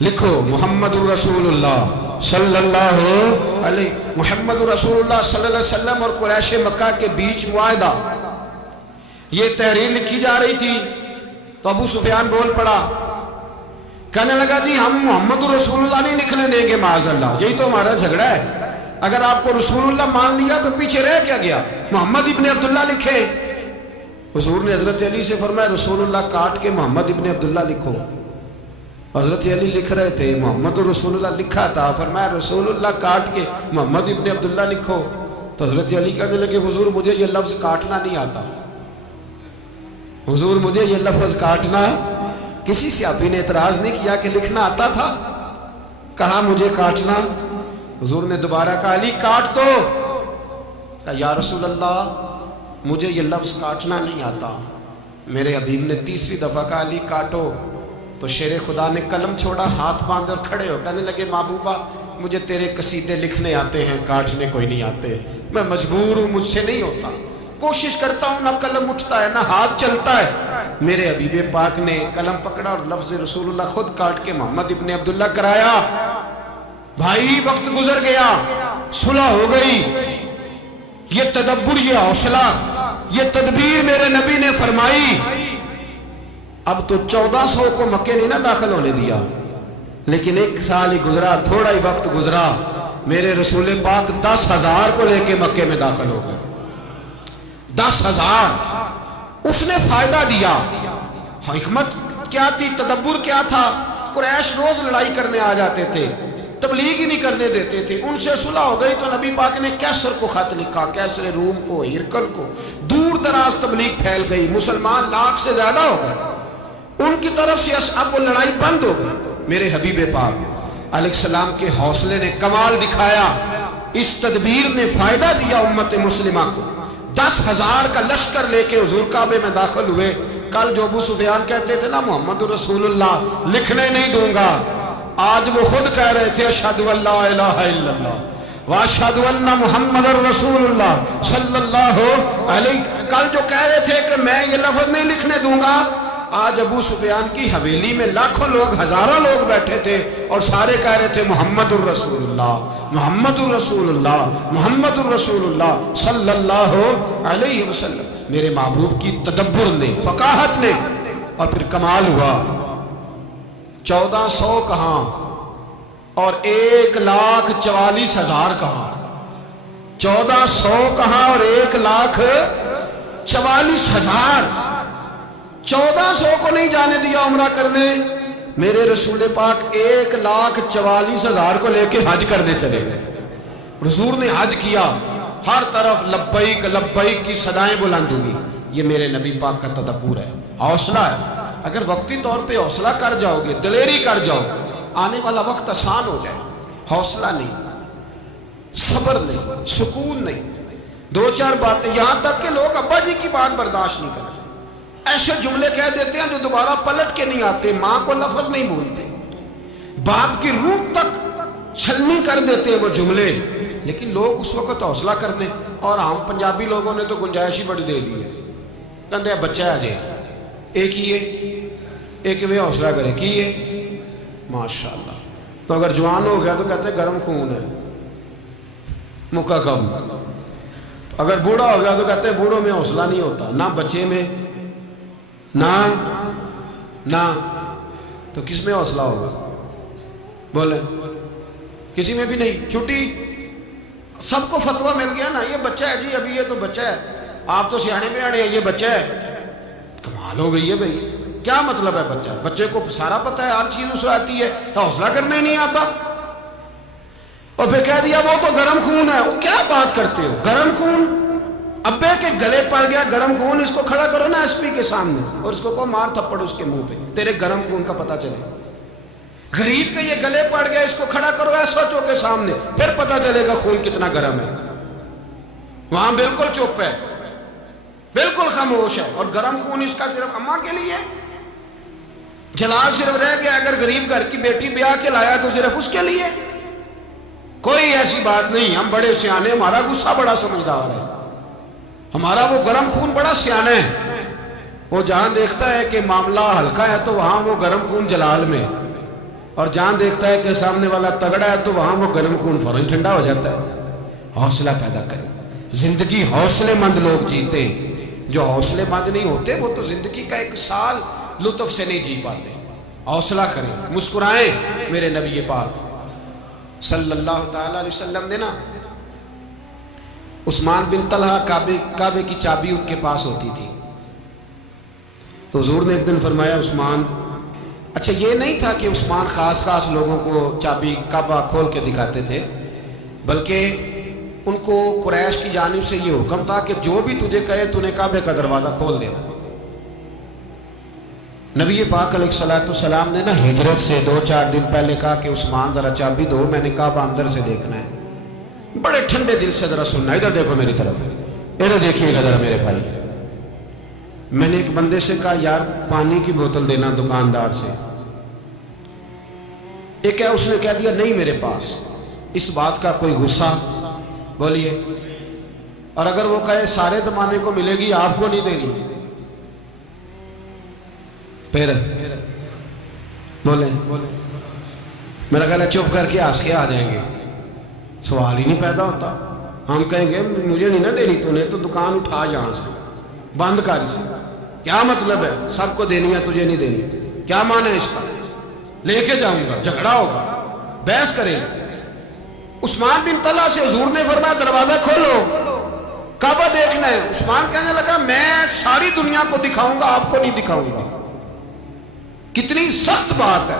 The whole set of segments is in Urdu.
لکھو محمد الرسول اللہ صلی اللہ علیہ محمد الرسول اللہ صلی اللہ علیہ وسلم اور قریش مکہ کے بیچ معاہدہ، یہ تحریر لکھی جا رہی تھی تو ابو سفیان بول پڑا، کہنے لگا جی ہم محمد الرسول اللہ نہیں لکھنے دیں گے معاذ اللہ، یہی تو ہمارا جھگڑا ہے، اگر آپ کو رسول اللہ مان لیا تو پیچھے رہ کیا گیا، محمد ابن عبداللہ لکھے۔ حضور نے حضرت علی سے فرمایا رسول اللہ کاٹ کے محمد ابن عبداللہ لکھو۔ حضرت علی لکھ رہے تھے، محمد رسول اللہ لکھا تھا، فرمایا رسول اللہ کاٹ کے محمد ابن عبداللہ لکھو۔ تو حضرت علی کہنے لگے حضور مجھے یہ لفظ کاٹنا نہیں آتا، حضور مجھے یہ لفظ کاٹنا، کسی صحابی نے اعتراض نہیں کیا کہ لکھنا آتا تھا، کہا مجھے کاٹنا، حضور نے دوبارہ کہا علی کاٹ دو، کہا یا رسول اللہ مجھے یہ لفظ کاٹنا نہیں آتا۔ میرے حبیب نے تیسری دفعہ کہا علی کاٹو، تو شیر خدا نے قلم چھوڑا، ہاتھ باندھے اور کھڑے ہو کہنے لگے محبوبہ مجھے تیرے قصیدے لکھنے آتے ہیں، کاٹنے کوئی نہیں آتے، میں مجبور ہوں، مجھ سے نہیں ہوتا، کوشش کرتا ہوں، نہ قلم اٹھتا ہے نہ ہاتھ چلتا ہے۔ میرے حبیب پاک نے قلم پکڑا اور لفظ رسول اللہ خود کاٹ کے محمد ابن عبداللہ کرایا۔ بھائی وقت گزر گیا، صلح ہو گئی، یہ تدبر، یہ حوصلہ، یہ تدبیر میرے نبی نے فرمائی۔ اب تو 1400 کو مکے نہیں نہ داخل ہونے دیا، لیکن 1 سال ہی گزرا، تھوڑا ہی وقت گزرا، میرے رسول پاک 10,000 کو لے کے مکے میں داخل ہو گئے۔ 10,000 اس نے فائدہ دیا۔ حکمت کیا تھی، تدبر کیا تھا؟ قریش روز لڑائی کرنے آ جاتے تھے، تبلیغ ہی نہیں کرنے دیتے تھے، ان سے صلح ہو گئی تو نبی پاک نے کیسر کو خط لکھا، کیسر روم کو، ہرقل کو، دور دراز تبلیغ پھیل گئی، مسلمان 1,00,000 سے زیادہ ہو گئے، ان کی طرف سے اب وہ لڑائی بند ہو گئی۔ میرے حبیب پاک علیہ السلام کے حوصلے نے کمال دکھایا، اس تدبیر نے فائدہ دیا امت مسلمہ کو۔ 10,000 کا لشکر لے کے حضور کعبے میں داخل ہوئے۔ کل جو ابو سفیان کہتے تھے نا محمد رسول اللہ لکھنے نہیں دوں گا، آج وہ خود کہہ رہے تھے اشہد ان لا الہ الا اللہ واشہد ان محمد رسول اللہ صلی اللہ علیہ۔ کل جو کہہ رہے تھے کہ میں یہ لفظ نہیں لکھنے دوں گا، آج ابو سفیان کی حویلی میں لاکھوں لوگ، ہزاروں لوگ بیٹھے تھے اور سارے کہہ رہے تھے محمد الرسول اللہ محمد الرسول اللہ محمد الرسول اللہ صلی اللہ علیہ وسلم۔ میرے محبوب کی تدبر نے، فقاہت نے، اور پھر کمال ہوا۔ 1400 کہاں اور 1,44,000 کہاں، 1400 کہاں اور 1,44,000۔ 1400 کو نہیں جانے دیا عمرہ کرنے، میرے رسول پاک 1,44,000 کو لے کے حج کرنے چلے گئے۔ رسول نے حج کیا، ہر طرف لبیک لبیک کی صدائیں بلند ہوئی۔ یہ میرے نبی پاک کا تدبر ہے، حوصلہ ہے۔ اگر وقتی طور پہ حوصلہ کر جاؤ گے، دلیری کر جاؤ گے، آنے والا وقت آسان ہو جائے۔ حوصلہ نہیں، صبر نہیں، سکون نہیں، 2-4 باتیں، یہاں تک کہ لوگ ابا جی کی بات برداشت نہیں کرتے، ایسے جملے کہہ دیتے ہیں جو دوبارہ پلٹ کے نہیں آتے، ماں کو لفظ نہیں بولتے، باپ کی روح تک چھلنی کر دیتے ہیں وہ جملے، لیکن لوگ اس وقت حوصلہ کرنے، اور ہم پنجابی لوگوں نے تو گنجائش ہی بڑی دے دی ہے، کہتے ہیں بچہ ہے جی ایک ہی ہے، ایک میں حوصلہ کرے کی ہے ماشاءاللہ۔ تو اگر جوان ہو گیا تو کہتے ہیں گرم خون ہے، مکہ کم۔ اگر بوڑھا ہو گیا تو کہتے ہیں بوڑھوں میں حوصلہ نہیں ہوتا، نہ بچے میں نہ تو کس میں حوصلہ ہوگا؟ بولیں، کسی میں بھی نہیں۔ چھٹی سب کو فتویٰ مل گیا نا، یہ بچہ ہے جی، ابھی یہ تو بچہ ہے، آپ تو سیانے میں آنے ہیں، یہ بچہ ہے۔ کمال ہو گئی ہے بھائی، کیا مطلب ہے بچہ؟ بچے کو سارا پتہ ہے، ہر چیز اسے آتی ہے، تو حوصلہ کرنے نہیں آتا، اور پھر کہہ دیا وہ تو گرم خون ہے۔ وہ کیا بات کرتے ہو، گرم خون؟ ابے کے گلے پڑ گیا گرم خون، اس کو کھڑا کرو نا ایس پی کے سامنے اور اس کو کہو مار تھپڑ اس کے منہ پہ، تیرے گرم خون کا پتہ چلے۔ غریب کے یہ گلے پڑ گیا، اس کو کھڑا کرو ایس ایچ او کے سامنے، پھر پتہ چلے گا خون کتنا گرم ہے۔ وہاں بالکل چپ ہے، بالکل خاموش ہے، اور گرم خون اس کا صرف اماں کے لیے۔ جلال صرف رہ گیا اگر غریب گھر کی بیٹی بیاہ کے لایا تو صرف اس کے لیے، کوئی ایسی بات نہیں۔ ہم بڑے سیانے، ہمارا غصہ بڑا سمجھدار ہے، ہمارا وہ گرم خون بڑا سیانا ہے، وہ جہاں دیکھتا ہے کہ معاملہ ہلکا ہے تو وہاں وہ گرم خون جلال میں، اور جان دیکھتا ہے کہ سامنے والا تگڑا ہے تو وہاں وہ گرم خون فوراً ٹھنڈا ہو جاتا ہے۔ حوصلہ پیدا کریں، زندگی حوصلے مند لوگ جیتے ہیں، جو حوصلے مند نہیں ہوتے وہ تو زندگی کا ایک سال لطف سے نہیں جی پاتے۔ حوصلہ کریں، مسکرائیں۔ میرے نبی پاک صلی اللہ تعالیٰ علیہ وسلم نے نا عثمان بن طلحہ کعبے کی چابی ان کے پاس ہوتی تھی، تو حضور نے ایک دن فرمایا عثمان، اچھا یہ نہیں تھا کہ عثمان خاص لوگوں کو چابی کعبہ کھول کے دکھاتے تھے، بلکہ ان کو قریش کی جانب سے یہ حکم تھا کہ جو بھی تجھے کہے تو نے کعبے کا دروازہ کھول دینا۔ نبی پاک علیہ السلام نے نا ہجرت سے 2-4 دن پہلے کہا کہ عثمان ذرا چابی دو، میں نے کعبہ اندر سے دیکھنا ہے۔ بڑے ٹھنڈے دل سے ذرا سننا، ادھر دیکھو میری طرف، ادھر دیکھیے گا ذرا میرے بھائی۔ میں نے ایک بندے سے کہا یار پانی کی بوتل دینا دکاندار سے، ایک ہے اس نے کہہ دیا نہیں میرے پاس۔ اس بات کا کوئی غصہ بولیے، اور اگر وہ کہے سارے زمانے کو ملے گی آپ کو نہیں دینی، پھر بولیں میرا خیال ہے چپ کر کے ہنس کے آ جائیں گے، سوال ہی نہیں پیدا ہوتا۔ ہم کہیں گے مجھے نہیں نہ دینی، تو نے تو دکان اٹھا یہاں سے بند کر، کیا مطلب ہے سب کو دینی ہے تجھے نہیں دینی، کیا معنی ہے اس کا؟ لے کے جاؤں گا، جھگڑا ہوگا، بحث کریں گے۔ عثمان بن طلحہ سے حضور نے فرمایا دروازہ کھولو، کعبہ دیکھنا ہے۔ عثمان کہنے لگا میں ساری دنیا کو دکھاؤں گا، آپ کو نہیں دکھاؤں گا۔ کتنی سخت بات ہے،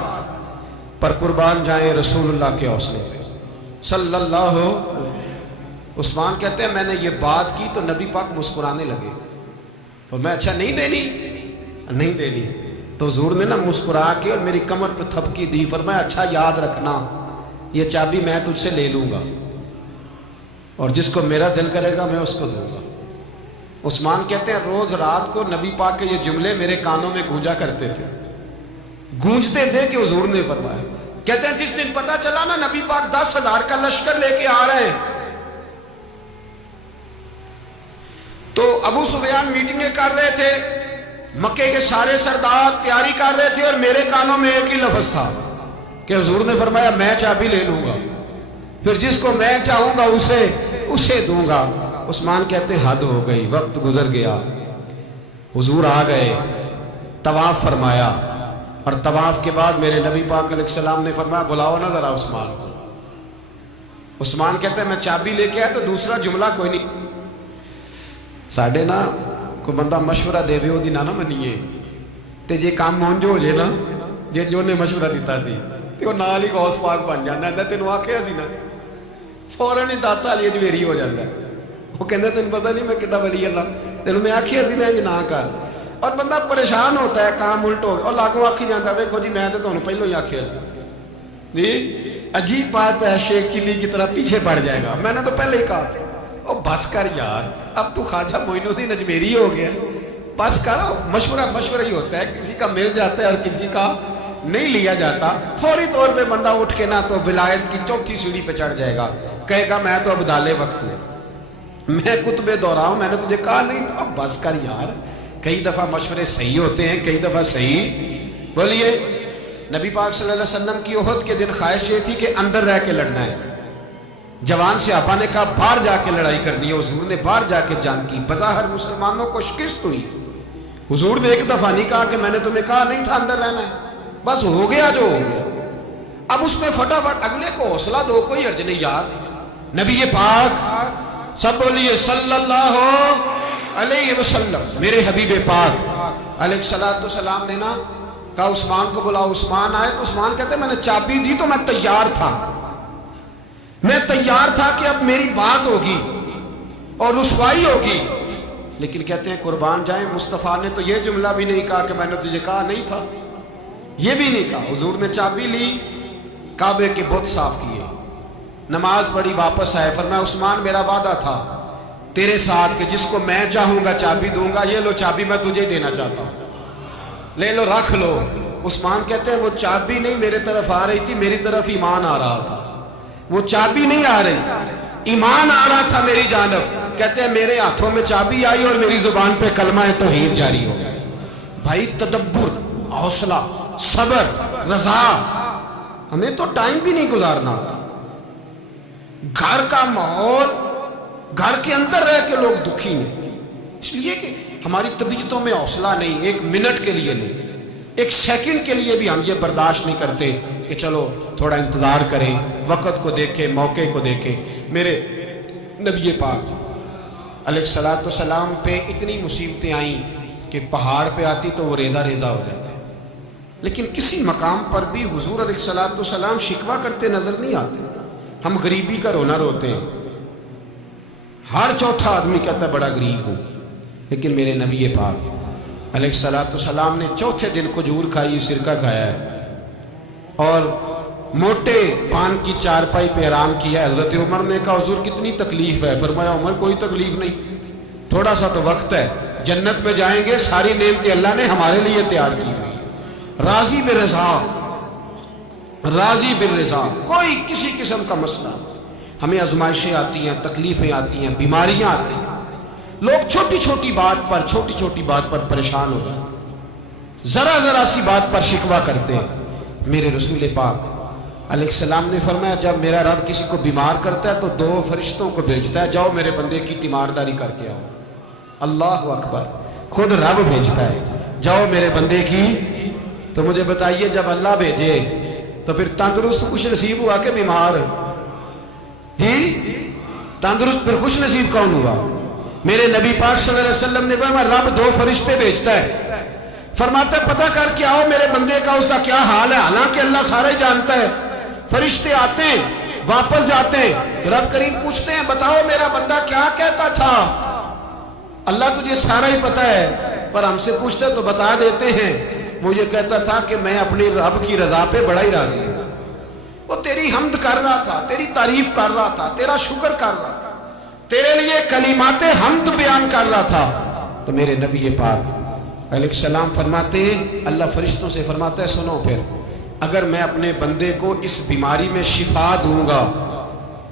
پر قربان جائیں رسول اللہ کے حوصلے پہ صلی اللہ علیہ وسلم۔ عثمان کہتے ہیں میں نے یہ بات کی تو نبی پاک مسکرانے لگے، اور میں اچھا نہیں دینی، تو حضور نے نا مسکرا کے اور میری کمر پہ تھپکی دی، فرمایا اچھا یاد رکھنا یہ چابی میں تجھ سے لے لوں گا، اور جس کو میرا دل کرے گا میں اس کو دوں گا۔ عثمان کہتے ہیں روز رات کو نبی پاک کے یہ جملے میرے کانوں میں گونجا کرتے تھے، گونجتے تھے کہ حضور نے فرمایا۔ کہتے ہیں جس دن پتا چلا نا نبی پاک 10,000 کا لشکر لے کے آ رہے ہیں، تو ابو سفیان میٹنگیں کر رہے تھے، مکے کے سارے سردار تیاری کر رہے تھے، اور میرے کانوں میں ایک ہی لفظ تھا کہ حضور نے فرمایا میں چابی لے لوں گا، پھر جس کو میں چاہوں گا اسے دوں گا۔ عثمان کہتے ہیں حد ہو گئی، وقت گزر گیا، حضور آ گئے، طواف فرمایا، اور طواف کے بعد میرے نبی پاک علیہ السلام نے فرمایا بلاؤ نا ذرا عثمان کو۔ عثمان کہتے ہیں میں چابی لے کے آیا تو دوسرا جملہ کوئی نہیں۔ ساڑھے نا کوئی بندہ مشورہ دے وے وہ نہ منیے، تے جے کام مون جو ہو جائے نا جے جو نے مشورہ دیتا سی تے وہ نال ہی غوث پاک بن جاتا ہے، تینوں آکھیا سی نا فوراً ہی داتا علی اجمیری ہو جاتا ہے۔ وہ کہندے تینوں پتہ نہیں میں کڈا ولی اللہ، تینوں میں آکھیا سی میں نہ کر، اور بندہ پریشان ہوتا ہے کام الٹ ہو، اور لاگوں آکھی جاتا ہے ویکھو جی میں تے تانوں پہلو ہی آکھیا سی جی۔ عجیب بات ہے، شیخ چلی کی طرح پیچھے پڑ جائے گا، میں نے تو پہلے ہی کہا تھا۔ او بس کر یار، اب تو خواجہ معین الدین اجمیری ہو گیا، بس کرو۔ مشورہ ہی ہوتا ہے، کسی کا مل جاتا ہے اور کسی کا نہیں لیا جاتا۔ فوری طور پہ بندہ اٹھ کے نا تو ولایت کی 4تھی سیڑھی پہ چڑھ جائے گا، کہے گا میں تو ابدال وقت ہوں، میں قطب دورہ ہوں، میں نے تجھے کہا نہیں تھا۔ اب بس کر یار، کئی دفعہ مشورے صحیح ہوتے ہیں، کئی دفعہ صحیح۔ بولیے نبی پاک صلی اللہ علیہ وسلم کی احد کے دن خواہش یہ تھی کہ اندر رہ کے لڑنا ہے، جوان سے آپا نے کہا باہر جا کے لڑائی کرنی ہے، حضور نے باہر جا کے جنگ کی، بظاہر مسلمانوں کو شکست ہوئی۔ حضور نے ایک دفعہ نہیں کہا کہ میں نے تمہیں کہا نہیں تھا اندر رہنا ہے، بس ہو گیا جو ہو گیا۔ اب اس میں فٹافٹ اگلے کو حوصلہ دو، کوئی حرج نہیں یار۔ نبی پاک سب بولیے صلی اللہ علیہ وسلم، میرے حبیب پاک علیہ السلام نے نا کہا عثمان کو بلاؤ۔ عثمان آئے تو عثمان کہتے میں نے چابی دی تو میں تیار تھا کہ اب میری بات ہوگی اور رسوائی ہوگی، لیکن کہتے ہیں قربان جائیں مصطفیٰ نے تو یہ جملہ بھی نہیں کہا کہ میں نے تجھے کہا نہیں تھا، یہ بھی نہیں کہا۔ حضور نے چابی لی، کعبے کے بت صاف کیے، نماز پڑھی، واپس آئے، فرمایا عثمان میرا وعدہ تھا تیرے ساتھ کہ جس کو میں چاہوں گا چابی دوں گا، یہ لو چابی میں تجھے دینا چاہتا ہوں، لے لو رکھ لو۔ عثمان کہتے ہیں وہ چابی نہیں میرے طرف آ رہی تھی، میری طرف ایمان آ رہا تھا، وہ چابی نہیں آ رہی، ایمان آ رہا تھا میری جانب۔ کہتے ہیں میرے ہاتھوں میں چابی آئی اور میری زبان پہ کلمہ توحید جاری ہو گیا۔ بھائی تدبر، حوصلہ، صبر، رضا، ہمیں تو ٹائم بھی نہیں گزارنا، گھر کا ماحول، گھر کے اندر رہ کے لوگ دکھی نہیں، اس لیے کہ ہماری طبیعتوں میں حوصلہ نہیں، ایک منٹ کے لیے نہیں، ایک سیکنڈ کے لیے بھی ہم یہ برداشت نہیں کرتے کہ چلو تھوڑا انتظار کریں، وقت کو دیکھیں، موقع کو دیکھیں۔ میرے نبی پاک علیہ الصلوۃ والسلام پہ اتنی مصیبتیں آئیں کہ پہاڑ پہ آتی تو وہ ریزہ ریزہ ہو جاتے، لیکن کسی مقام پر بھی حضور علیہ الصلوۃ والسلام شکوہ کرتے نظر نہیں آتے۔ ہم غریبی کا رونا روتے ہیں، ہر چوتھا آدمی کہتا ہے بڑا غریب ہوں، لیکن میرے نبی پاک علیہ الصلوۃ والسلام نے چوتھے دن کھجور کھائی، سرکہ کھایا ہے اور موٹے پان کی چارپائی پہ آرام کیا۔ حضرت عمر نے کہا حضور کتنی تکلیف ہے؟ فرمایا عمر کوئی تکلیف نہیں، تھوڑا سا تو وقت ہے، جنت میں جائیں گے، ساری نعمتیں اللہ نے ہمارے لیے تیار کی ہوئی، راضی بالرضا، راضی بالرضا، کوئی کسی قسم کا مسئلہ۔ ہمیں آزمائشیں آتی ہیں، تکلیفیں آتی ہیں، بیماریاں آتی ہیں، لوگ چھوٹی چھوٹی بات پر پریشان ہو جائیں، ذرا ذرا سی بات پر شکوہ کرتے ہیں۔ میرے رسول پاک علیہ السلام نے فرمایا جب میرا رب کسی کو بیمار کرتا ہے تو 2 فرشتوں کو بھیجتا ہے، جاؤ میرے بندے کی تیمارداری کر کے آؤ۔ اللہ اکبر، خود رب بھیجتا ہے، جاؤ میرے بندے کی۔ تو مجھے بتائیے جب اللہ بھیجے تو پھر تندرست خوش نصیب ہوا کہ بیمار؟ جی تندرست پھر خوش نصیب کون ہوا؟ میرے نبی پاک صلی اللہ علیہ وسلم نے فرمایا رب 2 فرشتے بھیجتا ہے، فرماتا ہے پتہ کر کے آؤ میرے بندے کا اس کا کیا حال ہے، حالانکہ اللہ سارا ہی جانتا ہے۔ فرشتے آتے ہیں، واپس جاتے ہیں، رب کریم پوچھتے ہیں بتاؤ میرا بندہ کیا کہتا تھا؟ اللہ تجھے سارا ہی پتہ ہے، پر ہم سے پوچھتے تو بتا دیتے ہیں، وہ یہ کہتا تھا کہ میں اپنی رب کی رضا پہ بڑا ہی راضی ہوں، وہ تیری حمد کر رہا تھا، تیری تعریف کر رہا تھا، تیرا شکر کر رہا تھا، تیرے لیے کلمات حمد بیان کر رہا تھا۔ تو میرے نبی پاک علیہ السلام فرماتے ہیں، اللہ فرشتوں سے فرماتا ہے سنو پھر اگر میں اپنے بندے کو اس بیماری میں شفا دوں گا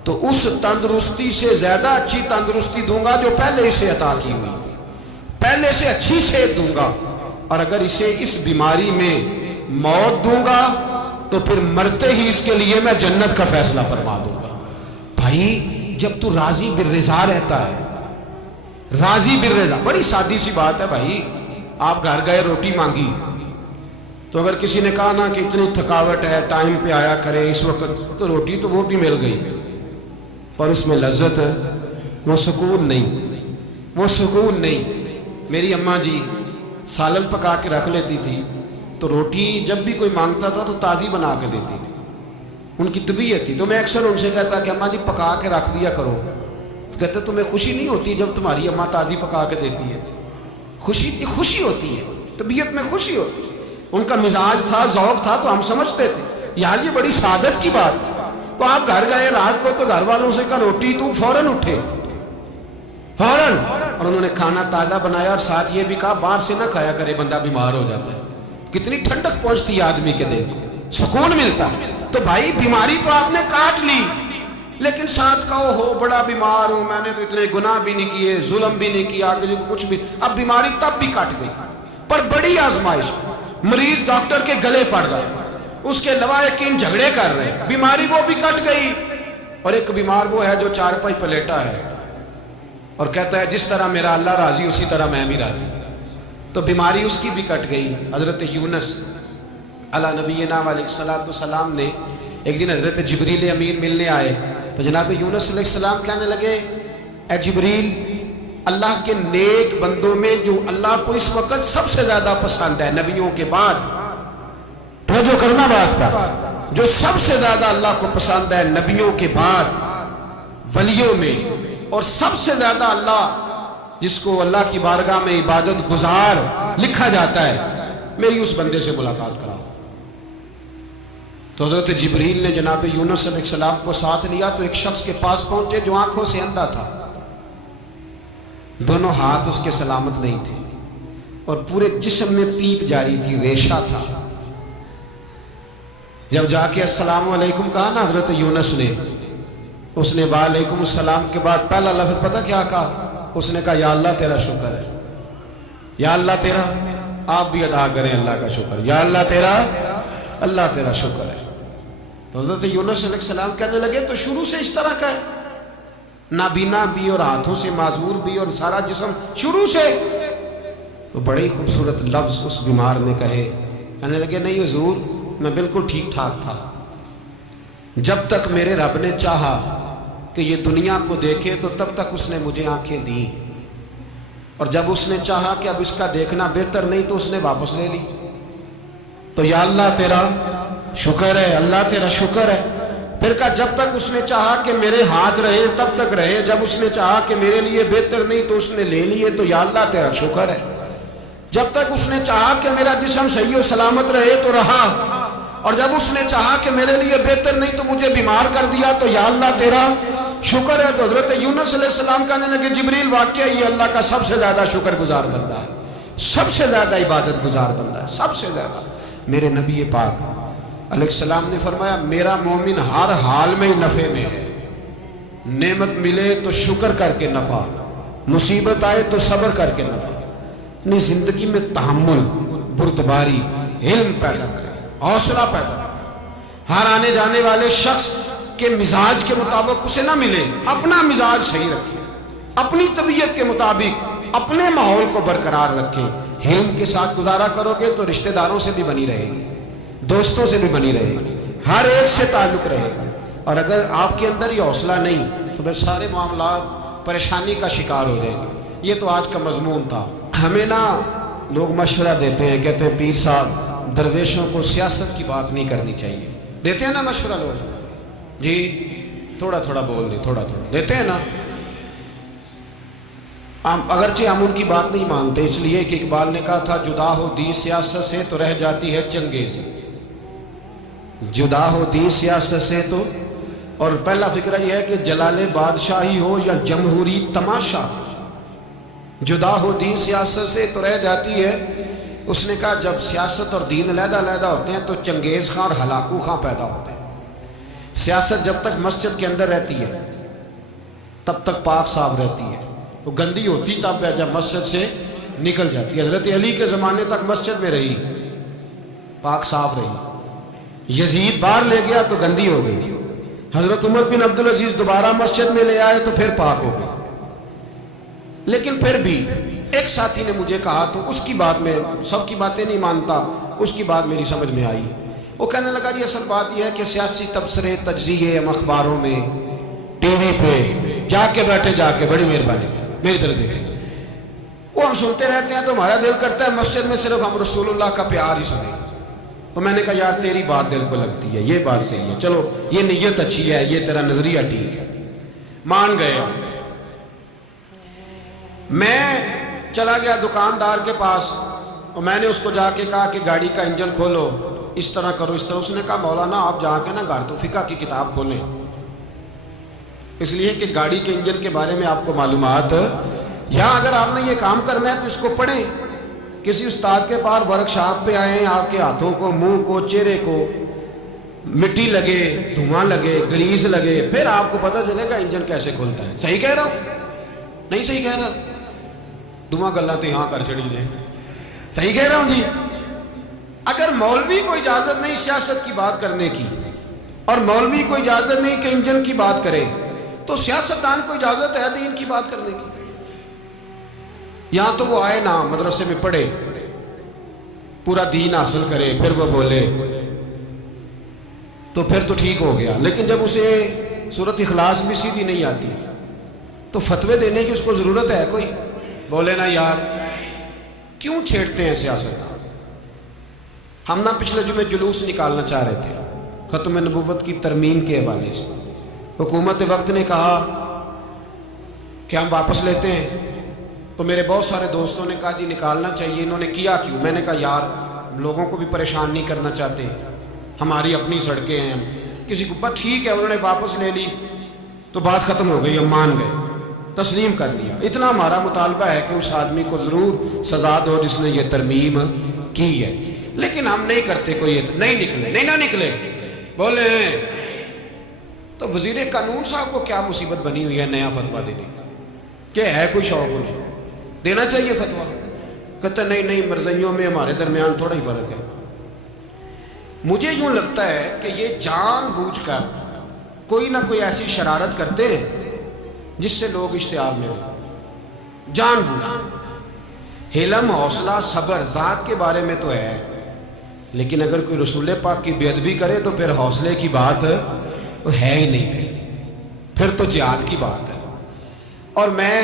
تو اس تندرستی سے زیادہ اچھی تندرستی دوں گا جو پہلے اسے عطا کی ہوئی تھی، پہلے سے اچھی صحت دوں گا، اور اگر اسے اس بیماری میں موت دوں گا تو پھر مرتے ہی اس کے لیے میں جنت کا فیصلہ فرما دوں گا۔ بھائی جب تو راضی بالرضا رہتا ہے، راضی بالرضا، بڑی سادی سی بات ہے بھائی، آپ گھر گئے روٹی مانگی تو اگر کسی نے کہا نا کہ اتنی تھکاوٹ ہے ٹائم پہ آیا کرے اس وقت، تو روٹی تو وہ بھی مل گئی پر اس میں لذت ہے، وہ سکون نہیں، وہ سکون نہیں۔ میری اماں جی سالن پکا کے رکھ لیتی تھی تو روٹی جب بھی کوئی مانگتا تھا تو تازی بنا کے دیتی تھی، ان کی طبیعت تھی۔ تو میں اکثر ان سے کہتا کہ اماں جی پکا کے رکھ دیا کرو، تو کہتے تمہیں خوشی نہیں ہوتی جب تمہاری اماں تازی پکا کے دیتی ہے؟ خوشی ہوتی ہے، طبیعت میں خوشی ہوتی ہے، ان کا مزاج تھا، ذوق تھا، تو ہم سمجھتے تھے یار یہ بڑی سعادت کی بات ہے۔ تو آپ گھر گئے رات کو تو گھر والوں سے کہا روٹی، تو فوراً اٹھے فوراً، اور انہوں نے کھانا تازہ بنایا اور ساتھ یہ بھی کہا باہر سے نہ کھایا کرے بندہ بیمار ہو جاتا ہے۔ کتنی ٹھنڈک پہنچتی ہے آدمی کے دل کو، سکون ملتا۔ تو بھائی بیماری تو آپ نے کاٹ لی، لیکن ساتھ کہو ہو بڑا بیمار ہوں، میں نے تو اتنے گناہ بھی نہیں کیے، ظلم بھی نہیں کیا، کسی کو کچھ بھی، اب بیماری تب بھی کٹ گئی۔ پر بڑی آزمائش، مریض ڈاکٹر کے گلے پڑ رہا ہے، اس کے لواحقین جھگڑے کر رہے ہیں، بیماری وہ بھی کٹ گئی۔ اور ایک بیمار وہ ہے جو چارپائی پلیٹا ہے اور کہتا ہے جس طرح میرا اللہ راضی اسی طرح میں بھی راضی، تو بیماری اس کی بھی کٹ گئی۔ حضرت یونس علی نبینا علیہ الصلوۃ والسلام نے ایک دن حضرت جبریل امین ملنے آئے تو جناب یونس علیہ السلام کہنے لگے اے جبریل، اللہ کے نیک بندوں میں جو اللہ کو اس وقت سب سے زیادہ پسند ہے نبیوں کے بعد، توجہ کرنا بات پر، جو سب سے زیادہ اللہ کو پسند ہے نبیوں کے بعد ولیوں میں، اور سب سے زیادہ اللہ جس کو اللہ کی بارگاہ میں عبادت گزار لکھا جاتا ہے، میری اس بندے سے ملاقات کراؤ۔ تو حضرت جبریل نے جناب یونس علیہ السلام کو ساتھ لیا تو ایک شخص کے پاس پہنچے جو آنکھوں سے اندھا تھا، دونوں ہاتھ اس کے سلامت نہیں تھے اور پورے جسم میں پیپ جاری تھی، ریشہ تھا۔ جب جا کے السلام علیکم کہا نا حضرت یونس نے، اس نے وعلیکم السلام کے بعد پہلا لفظ پتہ کیا کہا؟ اس نے کہا یا اللہ تیرا شکر ہے، یا اللہ تیرا، آپ بھی ادا کریں اللہ کا شکر، یا اللہ تیرا، اللہ تیرا شکر ہے۔ تو حضرت یونس علیہ السلام کہنے لگے تو شروع سے اس طرح کا ہے، نابینا بھی اور ہاتھوں سے معذور بھی اور سارا جسم شروع سے؟ تو بڑے ہی خوبصورت لفظ اس بیمار نے کہے، کہنے لگے نہیں حضور میں بالکل ٹھیک ٹھاک تھا، جب تک میرے رب نے چاہا کہ یہ دنیا کو دیکھے تو تب تک اس نے مجھے آنکھیں دی، اور جب اس نے چاہا کہ اب اس کا دیکھنا بہتر نہیں تو اس نے واپس لے لی۔ تو یا اللہ تیرا شکر ہے، اللہ تیرا شکر ہے۔ پھر کہا جب تک اس نے چاہا کہ میرے ہاتھ رہے تب تک رہے، جب اس نے چاہا کہ میرے لیے بہتر نہیں تو اس نے لے لیے، تو یا اللہ تیرا شکر ہے۔ جب تک اس نے چاہا کہ میرا جسم صحیح و سلامت رہے تو رہا، اور جب اس نے چاہا کہ میرے لیے بہتر نہیں تو مجھے بیمار کر دیا، تو یا اللہ تیرا شکر ہے۔ تو حضرت یونس علیہ السلام کہنے لگے جبریل واقعہ یہ اللہ کا سب سے زیادہ شکر گزار بندہ ہے، سب سے زیادہ عبادت گزار بندہ ہے، سب سے زیادہ۔ میرے نبی پاک علیہ السلام نے فرمایا میرا مومن ہر حال میں نفع میں ہے، نعمت ملے تو شکر کر کے نفع، مصیبت آئے تو صبر کر کے نفع۔ اپنی زندگی میں تحمل، بردباری، علم پیدا کرے، حوصلہ پیدا کرے۔ ہر آنے جانے والے شخص کے مزاج کے مطابق اسے نہ ملے، اپنا مزاج صحیح رکھے، اپنی طبیعت کے مطابق اپنے ماحول کو برقرار رکھے۔ علم کے ساتھ گزارا کرو گے تو رشتہ داروں سے بھی بنی رہے گی، دوستوں سے بھی بنی رہے گی، ہر ایک سے تعلق رہے گا۔ اور اگر آپ کے اندر یہ حوصلہ نہیں تو پھر سارے معاملات پریشانی کا شکار ہو جائیں گے۔ یہ تو آج کا مضمون تھا۔ ہمیں نا لوگ مشورہ دیتے ہیں، کہتے ہیں پیر صاحب درویشوں کو سیاست کی بات نہیں کرنی چاہیے، دیتے ہیں نا مشورہ لوگ؟ جی تھوڑا تھوڑا بول دیں، تھوڑا تھوڑا دیتے ہیں نا۔ اگرچہ ہم ان کی بات نہیں مانتے، اس لیے کہ اقبال نے کہا تھا جدا ہو دین سیاست سے تو رہ جاتی ہے چنگیزی، جدا ہو دین سیاست سے تو۔ اور پہلا فکرہ یہ ہے کہ جلال بادشاہی ہو یا جمہوری تماشا، جدا ہو دین سیاست سے تو رہ جاتی ہے۔ اس نے کہا جب سیاست اور دین علیحدہ علیحدہ ہوتے ہیں تو چنگیز خاں اور ہلاکو خاں پیدا ہوتے ہیں۔ سیاست جب تک مسجد کے اندر رہتی ہے تب تک پاک صاف رہتی ہے، وہ گندی ہوتی تب ہے جب مسجد سے نکل جاتی ہے۔ حضرت علی کے زمانے تک مسجد میں رہی، پاک صاف رہی، یزید باہر لے گیا تو گندی ہو گئی، حضرت عمر بن عبدالعزیز دوبارہ مسجد میں لے آئے تو پھر پاک ہو گئی۔ لیکن پھر بھی ایک ساتھی نے مجھے کہا تو اس کی بات میں سب کی باتیں نہیں مانتا، اس کی بات میری سمجھ میں آئی۔ وہ کہنے لگا جی اصل بات یہ ہے کہ سیاسی تبصرے تجزیے ہم اخباروں میں ٹی وی پہ جا کے بیٹھے، جا کے بڑی مہربانی میری طرف دیکھیں، وہ ہم سنتے رہتے ہیں تو ہمارا دل کرتا ہے مسجد میں صرف ہم رسول اللہ کا پیار ہی سنیں۔ تو میں نے کہا یار تیری بات دل کو لگتی ہے، یہ بات صحیح ہے، چلو یہ نیت اچھی ہے، یہ تیرا نظریہ ٹھیک ہے، مان گئے۔ میں چلا گیا دکاندار کے پاس اور میں نے اس کو جا کے کہا کہ گاڑی کا انجن کھولو، اس طرح کرو اس طرح۔ اس نے کہا مولانا آپ جا کے نا گھر تو فقہ کی کتاب کھولیں، اس لیے کہ گاڑی کے انجن کے بارے میں آپ کو معلومات، یا اگر آپ نے یہ کام کرنا ہے تو اس کو پڑھیں، کسی استاد کے پاس ورک شاپ پہ آئیں، آپ کے ہاتھوں کو، منہ کو، چہرے کو مٹی لگے، دھواں لگے، گریس لگے، پھر آپ کو پتہ چلے گا انجن کیسے کھلتا ہے۔ صحیح کہہ رہا ہوں؟ نہیں صحیح کہہ رہا؟ دعا گلا تو یہاں کر چڑی جائے، صحیح کہہ رہا ہوں جی؟ اگر مولوی کو اجازت نہیں سیاست کی بات کرنے کی، اور مولوی کو اجازت نہیں کہ انجن کی بات کرے، تو سیاستدان کو اجازت ہے دین کی بات کرنے کی؟ یہاں تو وہ آئے نا مدرسے میں پڑھے، پورا دین حاصل کرے، پھر وہ بولے تو پھر تو ٹھیک ہو گیا۔ لیکن جب اسے سورۃ اخلاص بھی سیدھی نہیں آتی تو فتوے دینے کی اس کو ضرورت ہے کوئی؟ بولے نا یار کیوں چھیڑتے ہیں سیاست؟ ہم نا پچھلے جمعے جلوس نکالنا چاہ رہے تھے ختم نبوت کی ترمیم کے حوالے سے، حکومت وقت نے کہا کہ ہم واپس لیتے ہیں، تو میرے بہت سارے دوستوں نے کہا جی نکالنا چاہیے، انہوں نے کیا کیوں؟ میں نے کہا یار لوگوں کو بھی پریشان نہیں کرنا چاہتے، ہماری اپنی سڑکیں ہیں، کسی کو بس ٹھیک ہے، انہوں نے واپس لے لی تو بات ختم ہو گئی، ہم مان گئے، تسلیم کر لیا۔ اتنا ہمارا مطالبہ ہے کہ اس آدمی کو ضرور سزا دو جس نے یہ ترمیم کی ہے، لیکن ہم نہیں کرتے، کوئی نہیں نکلے، نہیں نہ نکلے بولے ہیں۔ تو وزیر قانون صاحب کو کیا مصیبت بنی ہوئی ہے نیا فتویٰ دینے کہ ہے کوئی شوق انہیں دینا چاہیے فتویٰ؟ کہتے نہیں مرضیوں میں ہمارے درمیان تھوڑا ہی فرق ہے۔ مجھے یوں لگتا ہے کہ یہ جان بوجھ کر کوئی نہ کوئی ایسی شرارت کرتے ہیں جس سے لوگ اشتعال میں رہیں، جان بوجھ۔ حلم، حوصلہ، صبر ذات کے بارے میں تو ہے، لیکن اگر کوئی رسول پاک کی بے ادبی کرے تو پھر حوصلے کی بات ہے ہی نہیں، پھر تو جہاد کی بات ہے۔ اور میں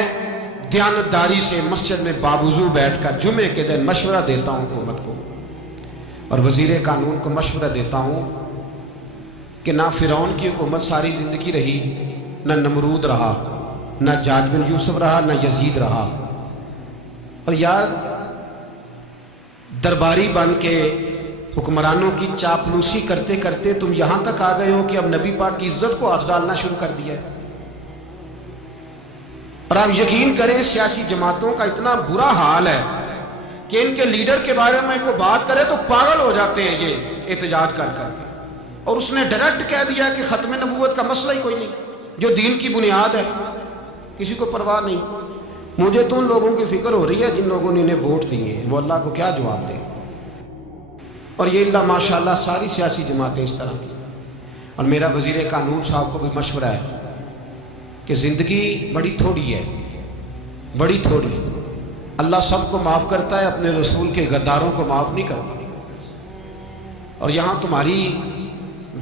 دیانتداری سے مسجد میں باوضو بیٹھ کر جمعے کے دن مشورہ دیتا ہوں حکومت کو اور وزیر قانون کو مشورہ دیتا ہوں کہ نہ فرعون کی حکومت ساری زندگی رہی، نہ نمرود رہا، نہ جاج بن یوسف رہا، نہ یزید رہا، اور یار درباری بن کے حکمرانوں کی چاپلوسی کرتے کرتے تم یہاں تک آ گئے ہو کہ اب نبی پاک کی عزت کو ہاتھ ڈالنا شروع کر دیا ہے۔ اور آپ یقین کریں سیاسی جماعتوں کا اتنا برا حال ہے کہ ان کے لیڈر کے بارے میں کوئی بات کرے تو پاگل ہو جاتے ہیں یہ احتجاج کر کر کے، اور اس نے ڈائریکٹ کہہ دیا کہ ختم نبوت کا مسئلہ ہی کوئی نہیں، جو دین کی بنیاد ہے، کسی کو پرواہ نہیں۔ مجھے تو ان لوگوں کی فکر ہو رہی ہے جن لوگوں نے انہیں ووٹ دیے ہیں، وہ اللہ کو کیا جواب دیں۔ اور یہ اللہ ماشاءاللہ ساری سیاسی جماعتیں اس طرح کی۔ اور میرا وزیر قانون صاحب کو بھی مشورہ ہے کہ زندگی بڑی تھوڑی ہے، بڑی تھوڑی، اللہ سب کو معاف کرتا ہے، اپنے رسول کے غداروں کو معاف نہیں کرتا۔ اور یہاں تمہاری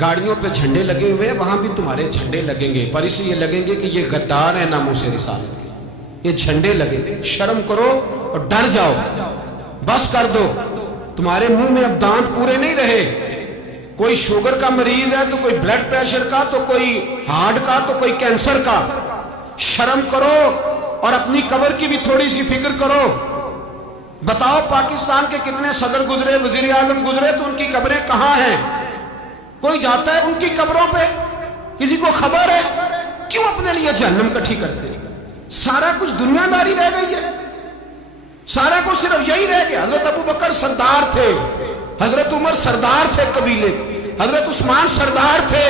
گاڑیوں پہ جھنڈے لگے ہوئے ہیں، وہاں بھی تمہارے جھنڈے لگیں گے، پر اس لیے لگیں گے کہ یہ غدار ہیں ناموس رسالت کے، یہ جھنڈے لگیں گے۔ شرم کرو اور ڈر جاؤ، بس کر دو، تمہارے منہ میں اب دانت پورے نہیں رہے۔ کوئی شوگر کا مریض ہے تو کوئی بلڈ پریشر کا، تو کوئی ہارٹ کا، تو کوئی کینسر کا۔ شرم کرو اور اپنی قبر کی بھی تھوڑی سی فکر کرو۔ بتاؤ پاکستان کے کتنے صدر گزرے، وزیر اعظم گزرے، تو ان کی قبریں کہاں ہیں؟ کوئی جاتا ہے ان کی قبروں پہ؟ کسی کو خبر ہے؟ کیوں اپنے لیے جہنم کٹھی کرتے ہیں؟ سارا کچھ دنیا داری رہ گئی ہے، سارا کچھ صرف یہی رہ گیا۔ حضرت ابو بکر سردار تھے، حضرت عمر سردار تھے قبیلے، حضرت عثمان سردار تھے،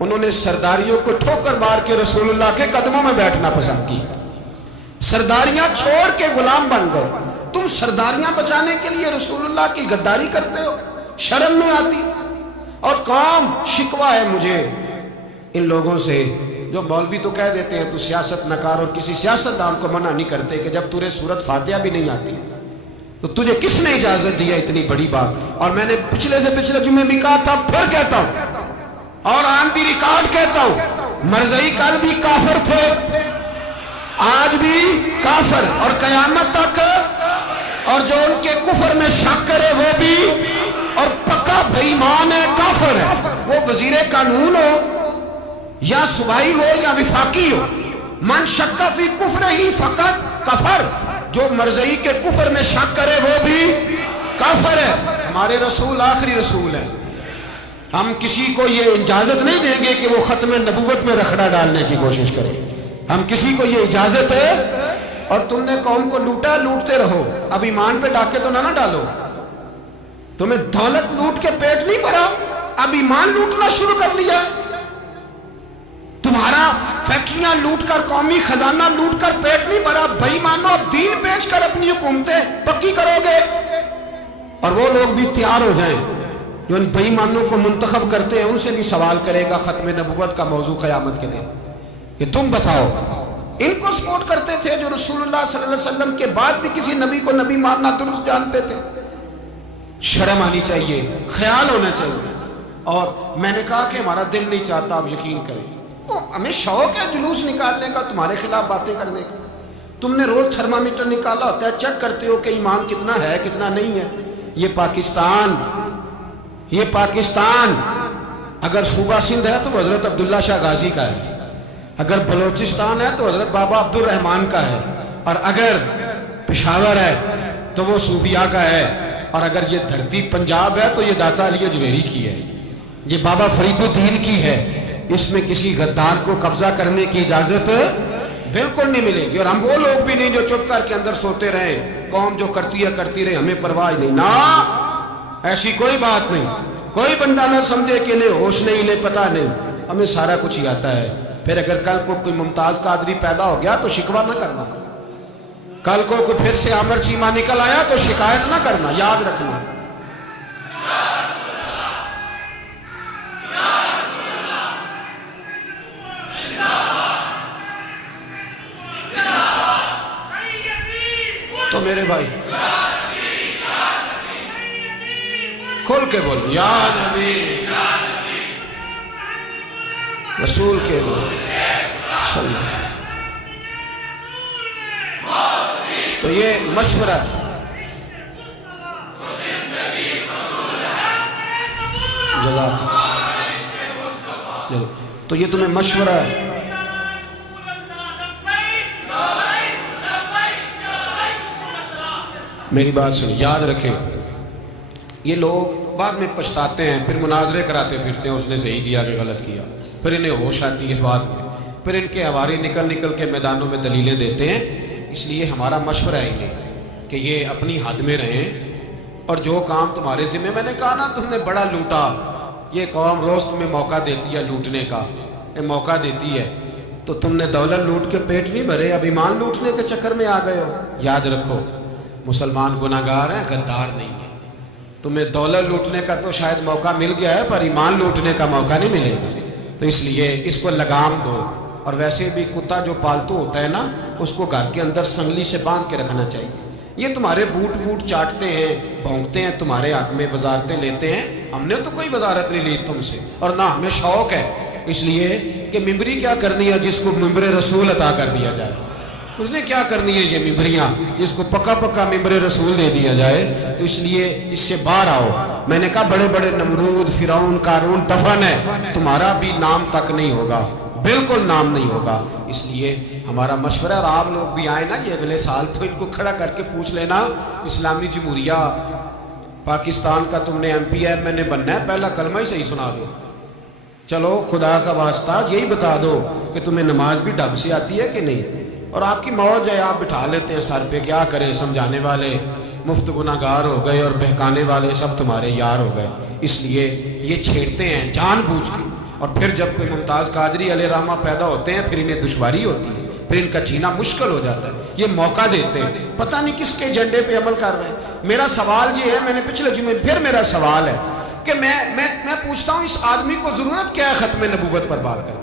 انہوں نے سرداریوں کو ٹھوکر مار کے رسول اللہ کے قدموں میں بیٹھنا پسند کی، سرداریاں چھوڑ کے غلام بن گئے۔ تم سرداریاں بچانے کے لیے رسول اللہ کی غداری کرتے ہو، شرم نہیں آتی؟ اور کام شکوہ ہے مجھے ان لوگوں سے جو مولوی تو کہہ دیتے ہیں تو سیاست نکار، اور کسی سیاستدان کو منع نہیں کرتے کہ جب تجھے سورت فاتحہ بھی نہیں آتی تو تجھے کس نے اجازت دیا اتنی بڑی بات؟ اور میں نے پچھلے سے پچھلے جمعے بھی کہا تھا، پھر کہتا ہوں اور آن دی ریکارڈ کہتا ہوں، مرزائی کل بھی کافر تھے، آج بھی کافر، اور قیامت تک، اور جو ان کے کفر میں شک کرے وہ بھی، اور پکا بے ایمان ہے، کافر ہے۔ وہ وزیر قانون ہو یا صوبائی ہو یا وفاقی ہو، من شک فی کفر ہی فقط کفر، جو مرزائی کے کفر میں شک کرے وہ بھی کافر ہے۔ ہمارے رسول آخری رسول ہے، ہم کسی کو یہ اجازت نہیں دیں گے کہ وہ ختم نبوت میں رکھڑا ڈالنے کی کوشش کرے، ہم کسی کو یہ اجازت ہے۔ اور تم نے قوم کو لوٹا، لوٹتے رہو، اب ایمان پہ ڈاکے تو نہ ڈالو۔ تمہیں دولت لوٹ کے پیٹ نہیں بھرا، اب ایمان لوٹنا شروع کر لیا۔ تمہارا فیکٹریاں لوٹ کر، قومی خزانہ لوٹ کر پیٹ نہیں بھرا، بے ایمانو اب دین بیچ کر اپنی حکومتیں پکی کرو گے۔ اور وہ لوگ بھی تیار ہو جائیں جو ان بے ایمانوں کو منتخب کرتے ہیں، ان سے بھی سوال کرے گا ختم نبوت کا موضوع قیامت کے دن کہ تم بتاؤ، ان کو سپورٹ کرتے تھے جو رسول اللہ صلی اللہ علیہ وسلم کے بعد بھی کسی نبی کو نبی ماننا درست جانتے تھے۔ شرم آنی چاہیے، خیال ہونا چاہیے۔ اور میں نے کہا کہ ہمارا دل نہیں چاہتا، آپ یقین کریں، ہمیں شوق ہے جلوس نکالنے کا، تمہارے خلاف باتیں کرنے کا۔ تم نے روز تھرمامیٹر نکالا ہوتا ہے، چیک کرتے ہو کہ ایمان کتنا ہے کتنا نہیں ہے۔ یہ پاکستان اگر صوبہ سندھ ہے تو حضرت عبداللہ شاہ غازی کا ہے، اگر بلوچستان ہے تو حضرت بابا عبد الرحمان کا ہے، اور اگر پشاور ہے تو وہ صوفیاء کا ہے، اور اگر یہ دھرتی پنجاب ہے تو یہ داتا علی اجمیری کی ہے، یہ بابا فرید الدین کی ہے۔ اس میں کسی غدار کو قبضہ کرنے کی اجازت بالکل نہیں ملے گی۔ اور ہم وہ لوگ بھی نہیں جو چپ کر کے اندر سوتے رہے، قوم جو کرتی ہے کرتی رہے، ہمیں پرواہ نہیں، نا، ایسی کوئی بات نہیں۔ کوئی بندہ نہ سمجھے کہ انہیں ہوش نہیں، انہیں پتہ نہیں، ہمیں سارا کچھ ہی آتا ہے۔ پھر اگر کل کو کوئی ممتاز قادری پیدا ہو گیا تو شکوہ نہ کرنا، کل کو کوئی پھر سے عامر چیمہ نکل آیا تو شکایت نہ کرنا، یاد رکھنا۔ میرے بھائی؟ کھول کے بولو یا نبی رسول کے بولو صلی اللہ۔ تو یہ مشورہ ہے، تو یہ تمہیں مشورہ ہے۔ میری بات سنیں، یاد رکھیں، یہ لوگ بعد میں پچھتاتے ہیں، پھر مناظرے کراتے پھرتے ہیں، اس نے صحیح کیا کہ غلط کیا، پھر انہیں ہوش آتی ہے بعد میں، پھر ان کے ہواری نکل نکل کے میدانوں میں دلیلیں دیتے ہیں۔ اس لیے ہمارا مشورہ ہے یہ کہ یہ اپنی حد میں رہیں، اور جو کام تمہارے ذمہ، میں نے کہا نا تم نے بڑا لوٹا، یہ قوم روز تمہیں موقع دیتی ہے لوٹنے کا، یہ موقع دیتی ہے، تو تم نے دولت لوٹ کے پیٹ نہیں بھرے، اب ایمان لوٹنے کے چکر میں آ گئے ہو۔ یاد رکھو، مسلمان گناہگار ہیں، غدار نہیں ہیں۔ تمہیں دولت لوٹنے کا تو شاید موقع مل گیا ہے، پر ایمان لوٹنے کا موقع نہیں ملے گا، تو اس لیے اس کو لگام دو۔ اور ویسے بھی کتا جو پالتو ہوتا ہے نا، اس کو گھر کے اندر سنگلی سے باندھ کے رکھنا چاہیے۔ یہ تمہارے بوٹ چاٹتے ہیں، بھونکتے ہیں تمہارے حق میں، وزارتیں لیتے ہیں، ہم نے تو کوئی وزارت نہیں لی تم سے، اور نہ ہمیں شوق ہے، اس لیے کہ ممبری کیا کرنی ہے جس کو ممبر رسول عطا کر دیا جائے، اس نے کیا کرنی ہے یہ ممبریاں جس کو پکا پکا ممبر رسول دے دیا جائے، تو اس لیے اس سے باہر آؤ۔ میں نے کہا بڑے بڑے نمرود، فرعون، قارون دفن ہے، تمہارا بھی نام تک نہیں ہوگا، بالکل نام نہیں ہوگا۔ اس لیے ہمارا مشورہ، اور آپ لوگ بھی آئے نا یہ اگلے سال، تو ان کو کھڑا کر کے پوچھ لینا، اسلامی جمہوریہ پاکستان کا تم نے ایم پی ایم میں نے بننا ہے، پہلا کلمہ ہی صحیح سنا دو، چلو خدا کا واسطہ یہی بتا دو کہ تمہیں نماز بھی ڈھنگ سے آتی ہے کہ نہیں، اور آپ کی موج ہے، آپ بٹھا لیتے ہیں سر پہ، کیا کریں، سمجھانے والے مفت گناہگار ہو گئے اور بہکانے والے سب تمہارے یار ہو گئے۔ اس لیے یہ چھیڑتے ہیں جان بوجھ کے، اور پھر جب کوئی ممتاز قادری علیہ رحمہ پیدا ہوتے ہیں، پھر انہیں دشواری ہوتی ہے، پھر ان کا جینا مشکل ہو جاتا ہے، یہ موقع دیتے ہیں، پتہ نہیں کس کے ایجنڈے پہ عمل کر رہے ہیں۔ میرا سوال یہ ہے، میں نے پچھلے جمعے پھر میرا سوال ہے کہ میں پوچھتا ہوں، اس آدمی کو ضرورت کیا ہے ختم نبوت پر بات کرنے؟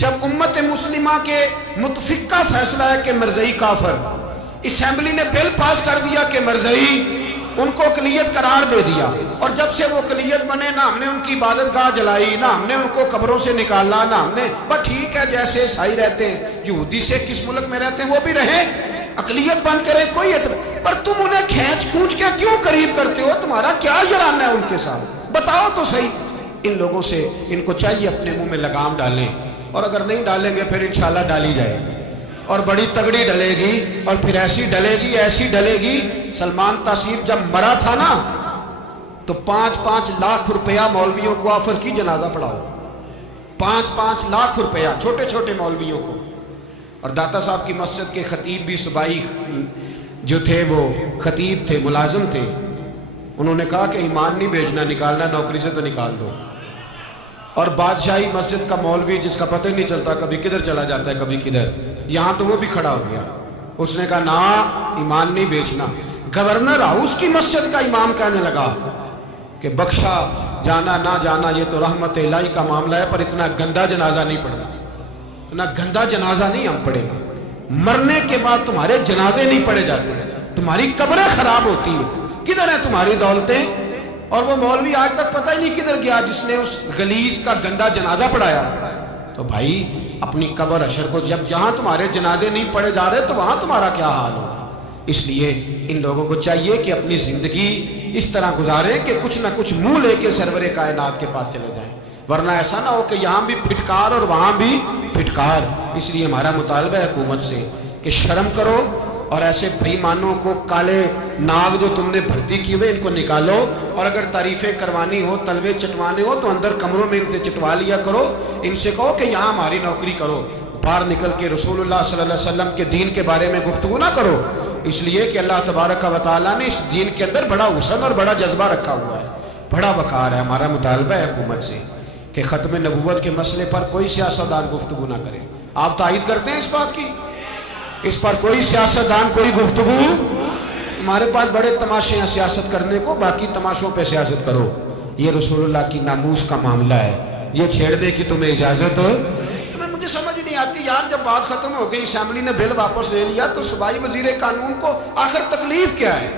جب امت مسلمہ کے متفق کا فیصلہ ہے کہ مرزائی کافر، اسمبلی نے بل پاس کر دیا کہ مرزائی، ان کو اقلیت قرار دے دیا، اور جب سے وہ اقلیت بنے، نہ ہم نے ان کی عبادت گاہ جلائی، نہ ہم نے ان کو قبروں سے نکالا، نہ ہم نے، بس ٹھیک ہے جیسے عیسائی رہتے ہیں، یہودی سے کس ملک میں رہتے ہیں وہ بھی رہیں، اقلیت بن کرے، کوئی اعتراض، پر تم انہیں کھینچ کھونچ کے کیوں قریب کرتے ہو؟ تمہارا کیا جرانہ ہے ان کے ساتھ؟ بتاؤ تو صحیح۔ ان لوگوں سے ان کو چاہیے اپنے منہ میں لگام ڈالیں، اور اگر نہیں ڈالیں گے پھر انشاءاللہ ڈالی جائے گی، اور بڑی تگڑی ڈلے گی، اور پھر ایسی ڈلے گی، ایسی ڈلے گی۔ سلمان تاثیر جب مرا تھا نا، تو 5-5 لاکھ روپیہ مولویوں کو آفر کی جنازہ پڑھاؤ، 5-5 لاکھ روپیہ چھوٹے چھوٹے مولویوں کو۔ اور داتا صاحب کی مسجد کے خطیب بھی صوبائی جو تھے، وہ خطیب تھے، ملازم تھے، انہوں نے کہا کہ ایمان نہیں بھیجنا، نکالنا نوکری سے تو نکال دو۔ اور بادشاہی مسجد کا مولوی جس کا پتہ ہی نہیں چلتا، کبھی کدھر چلا جاتا ہے کبھی کدھر، یہاں تو وہ بھی کھڑا ہو گیا، اس نے کہا نا ایمان نہیں بیچنا۔ گورنر ہاؤس کی مسجد کا امام کہنے لگا کہ بخشا جانا نہ جانا یہ تو رحمت الہی کا معاملہ ہے، پر اتنا گندا جنازہ نہیں پڑھنا، اتنا گندا جنازہ نہیں ہم پڑھے گا، مرنے کے بعد تمہارے جنازے نہیں پڑھے جاتے، تمہاری قبریں خراب ہوتی ہیں، کدھر ہیں تمہاری دولتیں؟ اور وہ مولوی آج تک پتہ ہی نہیں کدھر گیا جس نے اس غلیظ کا گندا جنازہ پڑھایا۔ تو بھائی اپنی قبر حشر کو، جب جہاں تمہارے جنازے نہیں پڑھے جا رہے تو وہاں تمہارا کیا حال ہوگا؟ اس لیے ان لوگوں کو چاہیے کہ اپنی زندگی اس طرح گزاریں کہ کچھ نہ کچھ منہ لے کے سرور کائنات کے پاس چلے جائیں، ورنہ ایسا نہ ہو کہ یہاں بھی پھٹکار اور وہاں بھی پھٹکار۔ اس لیے ہمارا مطالبہ ہے حکومت سے کہ شرم کرو، اور ایسے بےایمانوں کو، کالے ناگ جو تم نے بھرتی کی ہوئے، ان کو نکالو، اور اگر تعریفیں کروانی ہو، تلوے چٹوانے ہو تو اندر کمروں میں ان سے چٹوا لیا کرو، ان سے کہو کہ یہاں ہماری نوکری کرو، باہر نکل کے رسول اللہ صلی اللہ علیہ وسلم کے دین کے بارے میں گفتگو نہ کرو، اس لیے کہ اللہ تبارک و تعالیٰ نے اس دین کے اندر بڑا حسن اور بڑا جذبہ رکھا ہوا ہے، بڑا وقار ہے۔ ہمارا مطالبہ ہے حکومت سے کہ ختم نبوت کے مسئلے پر کوئی سیاستدان گفتگو نہ کرے۔ آپ تائید کرتے ہیں اس بات کی؟ اس پر کوئی سیاستدان کوئی گفتگو؟ ہمارے پاس بڑے تماشے ہیں سیاست کرنے کو، باقی تماشوں پہ سیاست کرو، یہ رسول اللہ کی ناموس کا معاملہ ہے، یہ چھیڑنے کی تمہیں اجازت؟ مجھے سمجھ نہیں آتی یار جب بات ختم ہو گئی، اسمبلی نے بل واپس لے لیا، تو صوبائی وزیر قانون کو آخر تکلیف کیا ہے؟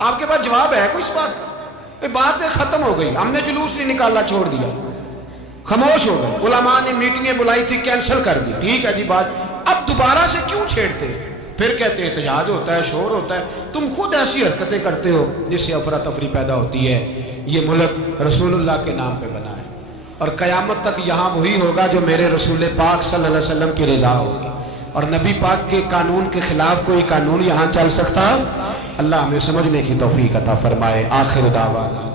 آپ کے پاس جواب ہے کوئی اس بات کا؟ بات ختم ہو گئی، ہم نے جلوس نہیں نکالا، چھوڑ دیا، خاموش ہو گئے، علماء نے میٹنگیں بلائی تھی، کینسل کر دی، ٹھیک ہے جی بات، اب دوبارہ سے کیوں چھیڑتے؟ پھر کہتے احتجاج ہوتا ہے، شور ہوتا ہے۔ تم خود ایسی حرکتیں کرتے ہو جس سے افراتفری پیدا ہوتی ہے۔ یہ ملک رسول اللہ کے نام پہ بنا ہے، اور قیامت تک یہاں وہی ہوگا جو میرے رسول پاک صلی اللہ علیہ وسلم کی رضا ہوگی، اور نبی پاک کے قانون کے خلاف کوئی قانون یہاں چل سکتا؟ اللہ ہمیں سمجھنے کی توفیق عطا فرمائے۔ آخر دعوانا